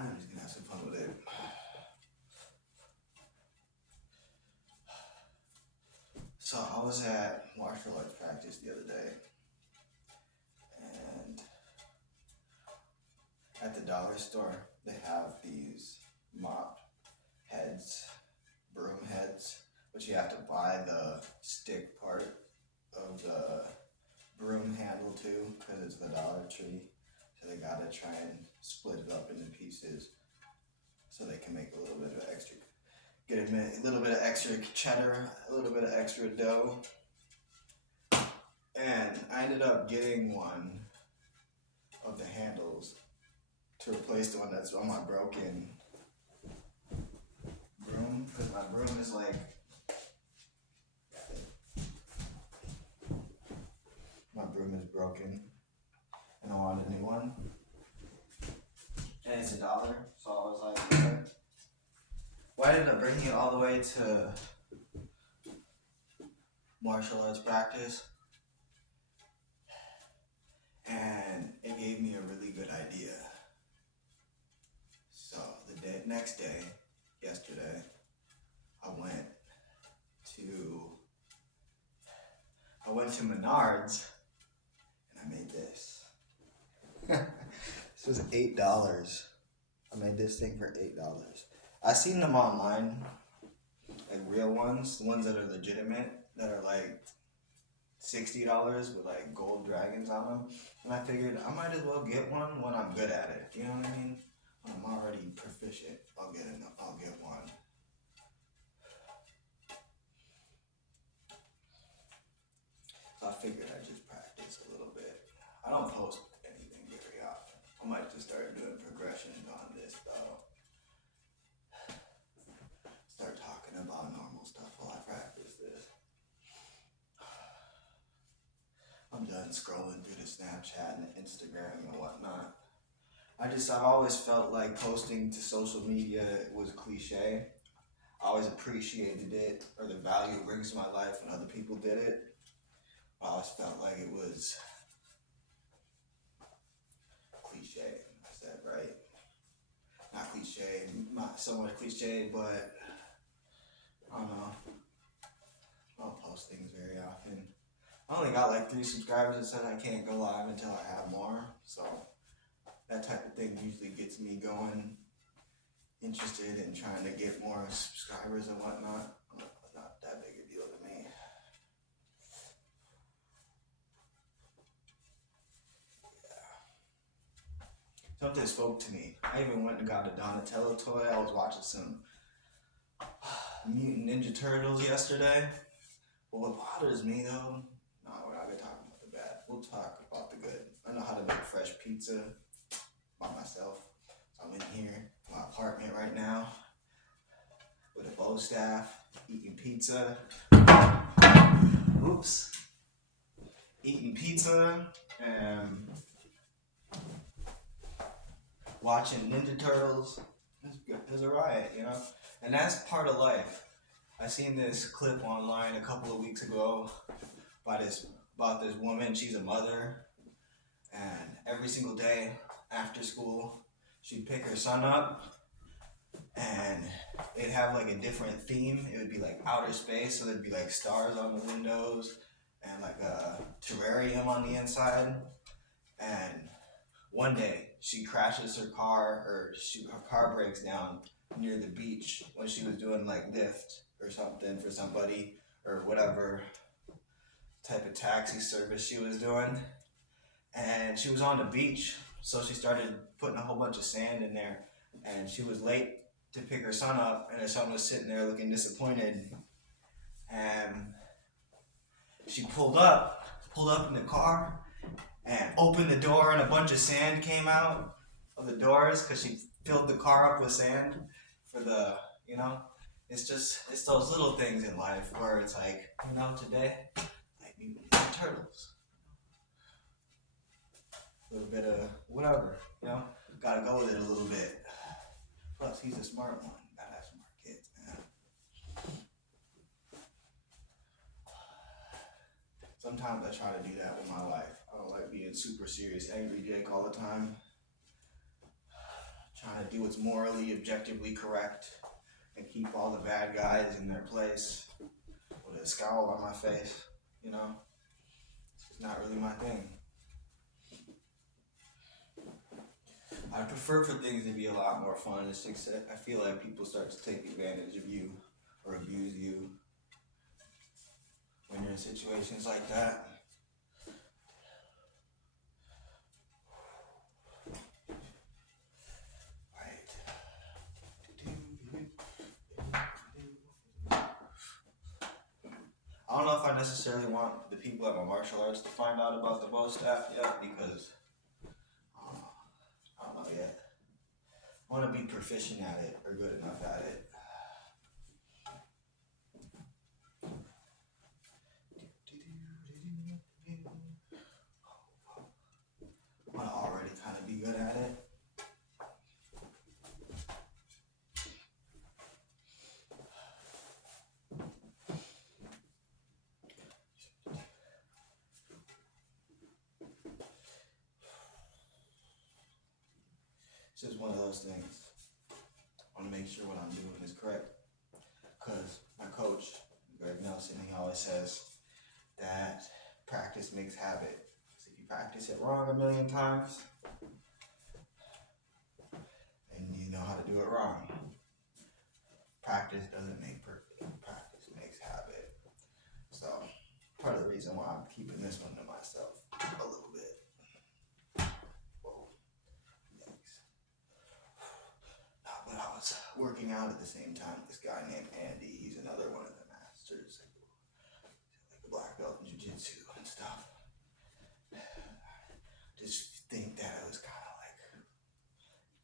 I'm just gonna have some fun with it. So I was at martial arts practice the other day, and at the dollar store they have these mop heads, broom heads, but you have to buy the stick part of the broom handle too, because it's the Dollar Tree. So they gotta try and split it up into pieces so they can make a little bit of extra, get a little bit of extra cheddar, a little bit of extra dough. And I ended up getting one of the handles to replace the one that's on my broken broom, because my broom is like, my broom is broken and I wanted a new one. And it's $1, so I was like, okay. Well, I ended up bringing it all the way to martial arts practice, and it gave me a really good idea. So the next day, yesterday, I went to Menards and I made this. This was $8. I made this thing for $8. I seen them online, like real ones, the ones that are legitimate, that are like $60 with like gold dragons on them. And I figured I might as well get one when I'm good at it. You know what I mean? When I'm already proficient, I'll get one. So I figured I'd just practice a little bit. I don't post anything very often. I might just start doing progressions on this though. Start talking about normal stuff while I practice this. I'm done scrolling through the Snapchat and Instagram and whatnot. I've always felt like posting to social media was cliche. I always appreciated it, or the value it brings to my life when other people did it. I always felt like it was cliche. I said right. Not cliche, not so much cliche, but I don't know. I don't post things very often. I only got like 3 subscribers that said I can't go live until I have more. So that type of thing usually gets me going, interested in trying to get more subscribers and whatnot. It's not that big a deal to me. Something spoke to me. I even went and got a Donatello toy. I was watching some Mutant Ninja Turtles yesterday. But what bothers me though, no, we're not gonna talk about the bad. We'll talk about the good. I know how to make fresh pizza by myself. So I'm in here in my apartment right now with a bow staff, eating pizza. Oops. Eating pizza and watching Ninja Turtles. It's a riot, you know? And that's part of life. I seen this clip online a couple of weeks ago about this woman. She's a mother, and every single day after school, she'd pick her son up, and it'd have like a different theme. It would be like outer space, so there'd be like stars on the windows and like a terrarium on the inside. And one day she crashes her car, or her car breaks down near the beach when she was doing like Lyft or something for somebody, or whatever type of taxi service she was doing. And she was on the beach, so she started putting a whole bunch of sand in there, and she was late to pick her son up, and her son was sitting there looking disappointed. And she pulled up in the car and opened the door, and a bunch of sand came out of the doors because she filled the car up with sand for the, you know, it's those little things in life where it's like, you know, today, like Mutant Ninja Turtles. A little bit of whatever, you know, gotta go with it a little bit. Plus, he's a smart one. Gotta have smart kids, man. Sometimes I try to do that with my life. I don't like being super serious, angry Jake all the time. trying to do what's morally, objectively correct and keep all the bad guys in their place with a scowl on my face, you know? It's not really my thing. I prefer for things to be a lot more fun. It's just that I feel like people start to take advantage of you or abuse you when you're in situations like that. I don't know if I necessarily want the people at my martial arts to find out about the bow staff yet because I don't know yet. I want to be proficient at it or good enough at it. I want to already kind of be good at it. It's just one of those things. I want to make sure what I'm doing is correct. Because my coach, Greg Nelson, he always says that practice makes habit. So if you practice it wrong a million times, then you know how to do it wrong. Practice doesn't make perfect. Practice makes habit. So part of the reason why I'm keeping this one to myself a little bit. Whoa. Yikes. But I was working out at the same time. This guy named Andy, he's another one of the masters, like a black belt in jiu-jitsu and stuff. Just think that it was kind of like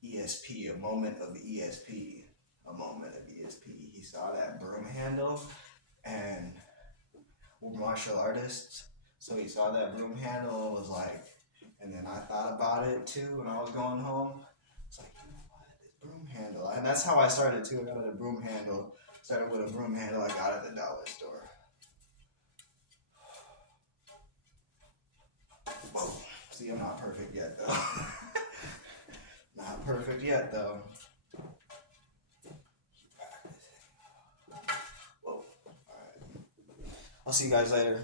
ESP, a moment of ESP, a moment of ESP. He saw that broom handle, and we're martial artists, so he saw that broom handle and was like, and then I thought about it too when I was going home. It's like, you know what, this broom handle, and that's how I started too. I got a broom handle. Started with a broom handle I got at the dollar store. Whoa. See, I'm not perfect yet though. Not perfect yet though. Keep practicing. Whoa. Alright. I'll see you guys later.